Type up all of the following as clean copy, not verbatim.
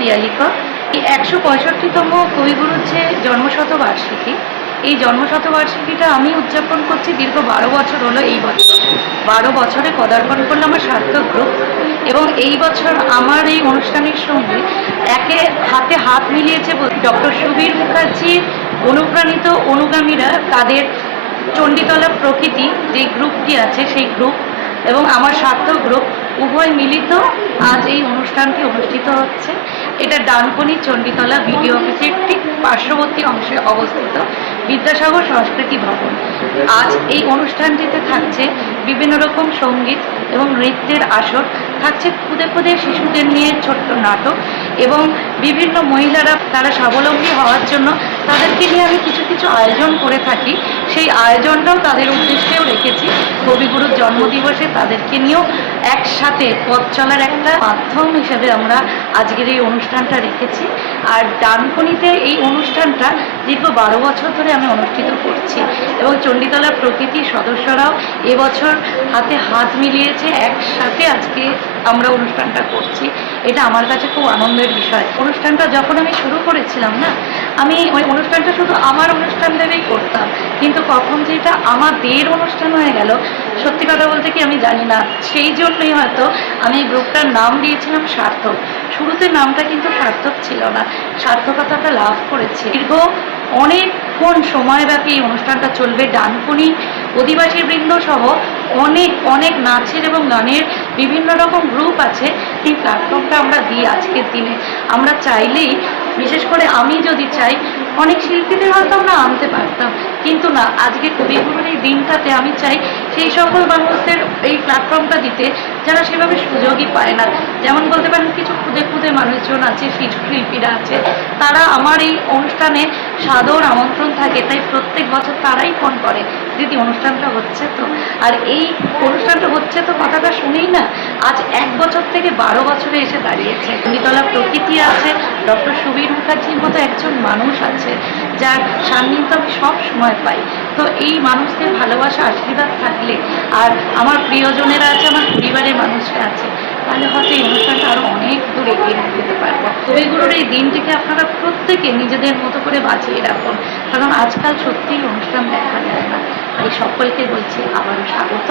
পিয়ালিকর। এই ১৬৫তম কবিগুরুর যে জন্মশতবার্ষিকী, এই জন্মশতবার্ষিকীটা আমি উদযাপন করছি দীর্ঘ ১২ বছর হলো। এই বছর ১২ বছরে পদার্পণ করলো আমার সার্থক গ্রুপ। এবং এই বছর আমার এই অনুষ্ঠানের সঙ্গে একে হাতে হাত মিলিয়েছে ডক্টর সুবীর মুখার্জির অনুপ্রাণিত অনুগামীরা, তাদের চণ্ডীতলা প্রকৃতি যে গ্রুপটি আছে সেই গ্রুপ এবং আমার সার্থক গ্রুপ উভয় মিলিত আজ এই অনুষ্ঠানটি অনুষ্ঠিত হচ্ছে। এটা ডানকুনি চণ্ডীতলা বিডিও অফিসের ঠিক পার্শ্ববর্তী অংশে অবস্থিত বিদ্যাসাগর সংস্কৃতি ভবন। আজ এই অনুষ্ঠানটিতে থাকছে বিভিন্ন রকম সঙ্গীত এবং নৃত্যের আসর, থাকছে খুদে খুদে শিশুদের নিয়ে ছোট্ট নাটক এবং বিভিন্ন মহিলারা তারা স্বাবলম্বী হওয়ার জন্য তাদেরকে নিয়ে আমি কিছু কিছু আয়োজন করে থাকি। সেই আয়োজনটাও তাদের উদ্দেশ্যেও রেখেছি। কবিগুরুর জন্মদিবসে তাদেরকে নিয়েও একসাথে পথ চলার একটা মাধ্যম হিসেবে আমরা আজকের এই অনুষ্ঠানটা রেখেছি। আর ডানকুনিতে এই অনুষ্ঠানটা দীর্ঘ ১২ বছর ধরে আমি অনুষ্ঠিত করছি এবং চণ্ডীতলা প্রকৃতির সদস্যরাও এবছর হাতে হাত মিলিয়েছে, একসাথে আজকে আমরা অনুষ্ঠানটা করছি। এটা আমার কাছে খুব আনন্দের বিষয়। অনুষ্ঠানটা যখন আমি শুরু করেছিলাম না, আমি ওই অনুষ্ঠানটা শুধু আমার অনুষ্ঠান ভেবেই করতাম, কিন্তু কখন যে এটা আমাদের অনুষ্ঠান হয়ে গেল সত্যি কথা বলতে কি আমি জানি না। সেই জন্যই হয়তো আমি এই গ্রুপটার নাম দিয়েছিলাম সার্থক। শুরুতে নামটা কিন্তু সার্থক ছিল না, সার্থকতাটা লাভ করেছে। দীর্ঘ অনেকক্ষণ সময়ব্যাপী এই অনুষ্ঠানটা চলবে। ডানকুনি অধিবাসী বৃন্দ সহ অনেক অনেক নাচের এবং গানের বিভিন্ন রকম গ্রুপ আছে। এই প্ল্যাটফর্মটা আমরা দিই আজকের দিনে। আমরা চাইলেই, বিশেষ করে আমি যদি চাই, অনেক শিল্পীদের হয়তো আমরা আনতে পারতাম, কিন্তু না, আজকে কবিগুরুর এই দিনটাতে আমি চাই সেই সকল মানুষদের এই প্ল্যাটফর্মটা দিতে যারা সেভাবে সুযোগই পায় না। যেমন বলতে পারেন কিছু খুদে খুদে মানুষজন আছে, শিল্পীরা আছে, তারা আমার এই অনুষ্ঠানে সাদর আমন্ত্রণ থাকে, তাই প্রত্যেক বছর তারাই ফোন করে, দিদি অনুষ্ঠানটা হচ্ছে তো। আর এই অনুষ্ঠানটা হচ্ছে তো কথাটা শুনেই না আজ ১ বছর থেকে ১২ বছরে এসে দাঁড়িয়েছে। চণ্ডীতলা প্রকৃতি আছে, ডক্টর সুবীর মুখার্জির মতো একজন মানুষ আছে যার সান্নিধ্য আমি সব সময় পাই। তো এই মানুষদের ভালোবাসা আশীর্বাদ থাকলে, আর আমার প্রিয়জনেরা আছে, আমার পরিবারের মানুষরা আছে, তাহলে হয়তো এই অনুষ্ঠানটা আরও অনেক দূর এগিয়ে নিয়ে যেতে পারবো। কবিগুরুর এই দিনটিকে আপনারা প্রত্যেকে নিজেদের মতো করে বাঁচিয়ে রাখুন, কারণ আজকাল সত্যিই অনুষ্ঠান দেখা যায় না। এই সকলকে বলছি আবারও স্বাগত।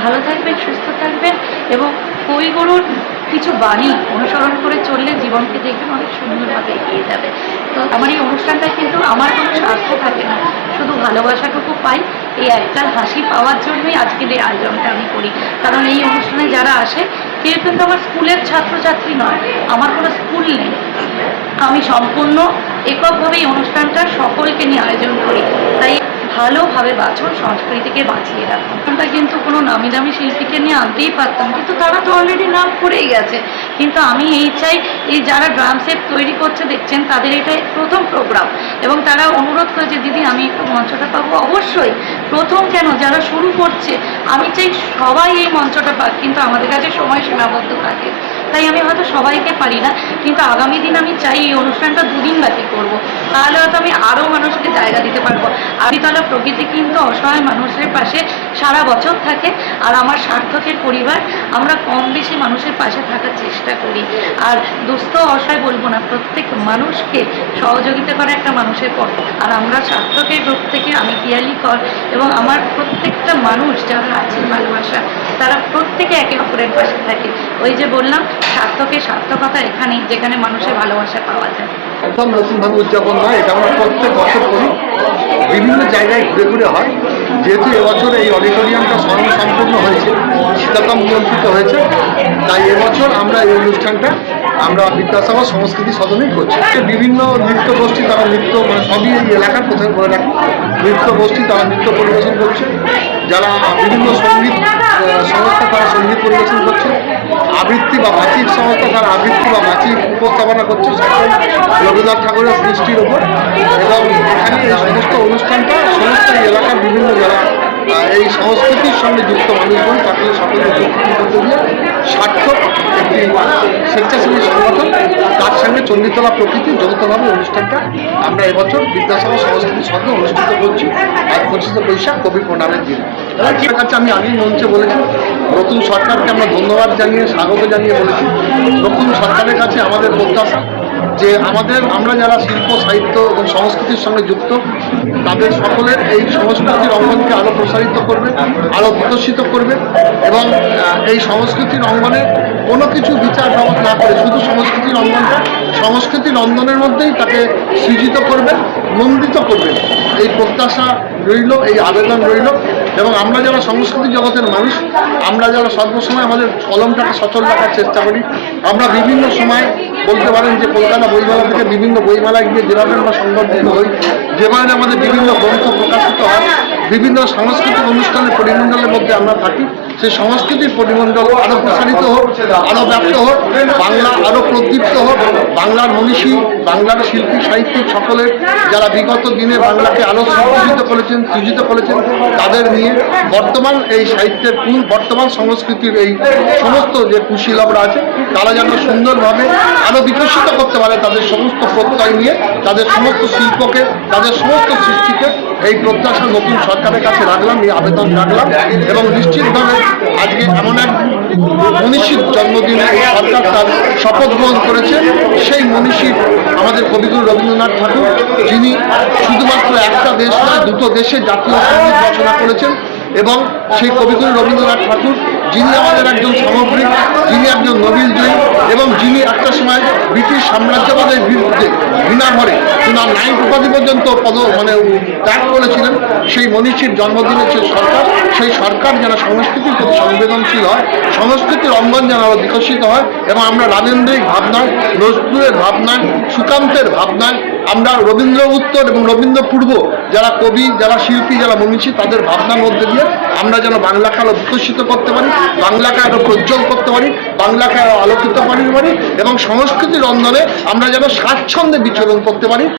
ভালো থাকবেন, সুস্থ থাকবেন এবং কবিগুরুর কিছু বাণী অনুসরণ করে চললে জীবনকে দেখবেন অনেক সুন্দরভাবে এগিয়ে যাবে। তো আমার এই অনুষ্ঠানটায় কিন্তু আমার কোনো স্বার্থ থাকে না, শুধু ভালোবাসাটুকু পাই। এই একটা হাসি পাওয়ার জন্যই আজকের এই আয়োজনটা আমি করি। কারণ এই অনুষ্ঠানে যারা আসে কেউ কিন্তু আমার স্কুলের ছাত্রছাত্রী নয়, আমার কোনো স্কুল নেই। আমি সম্পূর্ণ এককভাবে এই অনুষ্ঠানটা সকলকে নিয়ে আয়োজন করি। তাই ভালোভাবে বাঁচুন, সংস্কৃতিকে বাঁচিয়ে রাখুন। আমরা কিন্তু কোনো নামি দামি শিল্পীকে নিয়ে আনতেই পারতাম, কিন্তু তারা তো অলরেডি নাম করেই গেছে। কিন্তু আমি এই চাই, এই যারা ড্রাম সেট তৈরি করছে দেখছেন, তাদের এটাই প্রথম প্রোগ্রাম এবং তারা অনুরোধ করেছে, দিদি আমি একটু মঞ্চটা পাবো। অবশ্যই, প্রথম কেন, যারা শুরু করছে আমি চাই সবাই এই মঞ্চটা পাক, কিন্তু আমাদের কাছে সময় সীমাবদ্ধ থাকে, তাই আমি হয়তো সবাইকে পারি না। কিন্তু আগামী দিন আমি চাই এই অনুষ্ঠানটা 2 দিন ব্যাপী করবো, তাহলে হয়তো আমি আরও মানুষকে জায়গা দিতে পারবো। চণ্ডীতলা প্রকৃতি কিন্তু অসহায় মানুষের পাশে সারা বছর থাকে, আর আমার সার্থকের পরিবার আমরা কম বেশি মানুষের পাশে থাকার চেষ্টা করি। আর দুস্থ অসহায় বলবো না, প্রত্যেক মানুষকে সহযোগিতা করা একটা মানুষের পথ। আর আমরা সার্থকের গ্রুপ থেকে, আমি পিয়ালিকর এবং আমার প্রত্যেকটা মানুষ যারা আছেন ভালোবাসা, তারা প্রত্যেকে একে অপরের পাশে থাকে। ওই যে বললাম, সার্থকের সার্থকতা এখানেই, যেখানে মানুষের ভালোবাসা পাওয়া যায়। একদম নতুনভাবে উদযাপন নয়, এটা আমরা প্রত্যেক বছর করি, বিভিন্ন জায়গায় ঘুরে ঘুরে হয়। যেহেতু এবছর এই অডিটোরিয়ামটা সম্পূর্ণ হয়েছে, শীতাতম নিয়ন্ত্রিত হয়েছে, তাই এবছর আমরা এই অনুষ্ঠানটা আমরা বিদ্যাসাগর সংস্কৃতি সদনেই করছি। বিভিন্ন নৃত্য গোষ্ঠী, তারা নৃত্য, মানে সবই এই এলাকার কোথায় বলে রাখি, নৃত্য গোষ্ঠী তারা নৃত্য পরিবেশন করছে, যারা বিভিন্ন সঙ্গীত সংস্থা তারা সঙ্গীত পরিবেশন করছে, আবৃত্তি বা বাচিক সংস্থা তারা আবৃত্তি বা বাচিক উপস্থাপনা করছে রবীন্দ্রনাথ ঠাকুরের সৃষ্টির ওপর। এবং এখানে এই সমস্ত অনুষ্ঠানটা সমস্ত এই এলাকার বিভিন্ন যারা এই সংস্কৃতির সঙ্গে যুক্ত মানুষজন, তাদের সকলের উপস্থিতির মধ্যে দিয়ে সার্থক একটি স্বেচ্ছাসেবী সংগঠন, তার সঙ্গে চণ্ডীতলা প্রকৃতি যৌথভাবে অনুষ্ঠানটা আমরা এবছর বিদ্যাসাগর সংস্কৃতি সঙ্গে অনুষ্ঠিত করছি। আজ 25শে বৈশাখ কবি প্রণামের দিন। রাজ্যের কাছে আমি আগেই মঞ্চে বলেছি, নতুন সরকারকে আমরা ধন্যবাদ জানিয়ে স্বাগত জানিয়ে বলেছি, নতুন সরকারের কাছে আমাদের প্রত্যাশা যে আমরা যারা শিল্প সাহিত্য এবং সংস্কৃতির সঙ্গে যুক্ত তাদের সকলের এই সংস্কৃতির অঙ্গনকে আরও প্রসারিত করবে, আরও বিকশিত করবে এবং এই সংস্কৃতির অঙ্গনে কোনো কিছু বিচার ভাব না করে শুধু সংস্কৃতির অঙ্গনের মধ্যেই তাকে সৃজিত করবে, নন্দিত করবে, এই প্রত্যাশা রইল, এই আবেদন রইল। এবং আমরা যারা সংস্কৃতি জগতের মানুষ, আমরা যারা সর্বসময় আমাদের কলমটাকে সচল রাখার চেষ্টা করি, আমরা বিভিন্ন সময় বলতে পারেন যে কলকাতা বইমেলা থেকে বিভিন্ন বইমেলায় গিয়ে যেভাবে আমরা সংবর্ধিত হই, যেভাবে আমাদের বিভিন্ন গ্রন্থ প্রকাশিত হয়, বিভিন্ন সাংস্কৃতিক অনুষ্ঠানের পরিমণ্ডলের মধ্যে আমরা থাকি, সেই সংস্কৃতির পরিমণ্ডল আরও প্রসারিত হোক, আরও ব্যাপ্ত হোক, বাংলা আরও প্রদীপ্ত হোক, বাংলার মনীষী, বাংলার শিল্পী সাহিত্যিক সকলের যারা বিগত দিনে বাংলাকে আরও সৃজিত করেছেন তাদের নিয়ে বর্তমান এই সাহিত্যের বর্তমান সংস্কৃতির এই সমস্ত যে কুশীলবরা আছে তারা যেন সুন্দরভাবে আরও বিকশিত করতে পারে তাদের সমস্ত প্রত্যয় নিয়ে, তাদের সমস্ত শিল্পকে, তাদের সমস্ত সৃষ্টিকে, এই প্রত্যাশা নতুন সরকারের কাছে রাখলাম, এই আবেদন রাখলাম। এবং নিশ্চিতভাবে আজকে এমন এক মনীষীর জন্মদিনে এই সরকার তার শপথ গ্রহণ করেছে, সেই মনীষী আমাদের কবিগুরু রবীন্দ্রনাথ ঠাকুর, যিনি শুধুমাত্র একটা দেশ নয়, দুটো দেশের জাতীয় সঙ্গীত রচনা করেছেন। এবং সেই কবিগুরু রবীন্দ্রনাথ ঠাকুর যিনি আমাদের একজন সামগ্রিক, যিনি একজন নোবেলজয়ী এবং যিনি একটা সময় ব্রিটিশ সাম্রাজ্যবাদের বিরুদ্ধে ঘৃণা ভরে ওনার নাইট উপাধি পর্যন্ত ত্যাগ করেছিলেন, সেই মনীষীর জন্মদিনে সেই সরকার যেন সংস্কৃতির প্রতি সংবেদনশীল হয়, সংস্কৃতির অঙ্গন যেন আরও বিকশিত হয় এবং আমরা রাজেন্দ্রিক ভাবনায়, নজরুলের ভাবনায়, সুকান্তের ভাবনায়, আমরা রবীন্দ্র উত্তর এবং রবীন্দ্র পূর্ব যারা কবি, যারা শিল্পী, যারা মনীষী তাদের ভাবনার মধ্যে দিয়ে আমরা যেন বাংলাকে আরও বিকশিত করতে পারি, বাংলাকে আরও প্রজ্জ্বল করতে পারি, বাংলাকে আরও আলোকিত করতে পারি এবং সংস্কৃতির অঙ্গনে আমরা যেন স্বাচ্ছন্দ্যে বিচরণ করতে পারি।